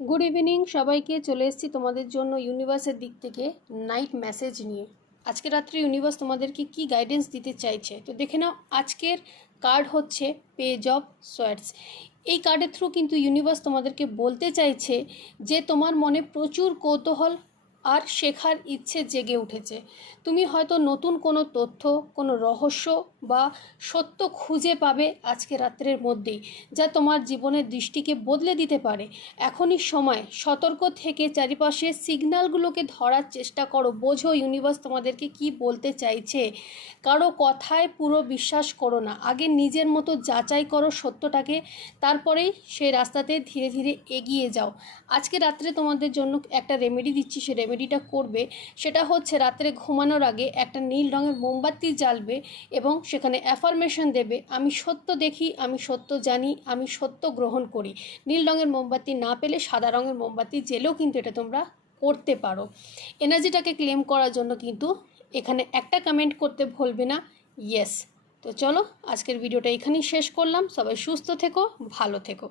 Good evening সবাইকে। চলে এসেছি তোমাদের জন্য ইউনিভার্সের দিক থেকে নাইট মেসেজ নিয়ে। আজকে রাত্রে ইউনিভার্স তোমাদেরকে কি গাইডেন্স দিতে চাইছে তো দেখে নাও। আজকের কার্ড হচ্ছে পেজ অফ সোয়ার্ডস। এই কার্ডের থ্রু কিন্তু ইউনিভার্স তোমাদেরকে বলতে চাইছে যে তোমার মনে প্রচুর কৌতূহল আর শেখার ইচ্ছে জেগে উঠেছে। তুমি হয়তো নতুন কোনো তথ্য, কোনো রহস্য বা সত্য খুঁজে পাবে আজকে রাত্রের মধ্যেই, যা তোমার জীবনের দৃষ্টিকে বদলে দিতে পারে। এখনই সময় সতর্ক থেকে চারিপাশে সিগন্যালগুলোকে ধরার চেষ্টা করো। বোঝো ইউনিভার্স তোমাদেরকে কি বলতে চাইছে। কারো কথায় পুরো বিশ্বাস করো না, আগে নিজের মতো যাচাই করো সত্যটাকে, তারপরেই সেই রাস্তাতে ধীরে ধীরে এগিয়ে যাও। আজকে রাত্রে তোমাদের জন্য একটা রেমেডি দিচ্ছি, সে রেমেডিটা করবে। সেটা হচ্ছে রাত্রে ঘুমানোর আগে একটা নীল রঙের মোমবাতি জ্বালবে এবং সেখানে অ্যাফার্মেশন দেবে, আমি সত্য দেখি, আমি সত্য জানি, আমি সত্য গ্রহণ করি। নীল রঙের মোমবাতি না পেলে সাদা রঙের মোমবাতি জেলেও কিন্তু এটা তোমরা করতে পারো। এনার্জিটাকে ক্লেম করার জন্য কিন্তু এখানে একটা কমেন্ট করতে ভুলবে না, ইয়েস। তো চলো আজকের ভিডিওটা এখানেই শেষ করলাম। সবাই সুস্থ থেকো, ভালো থেকো।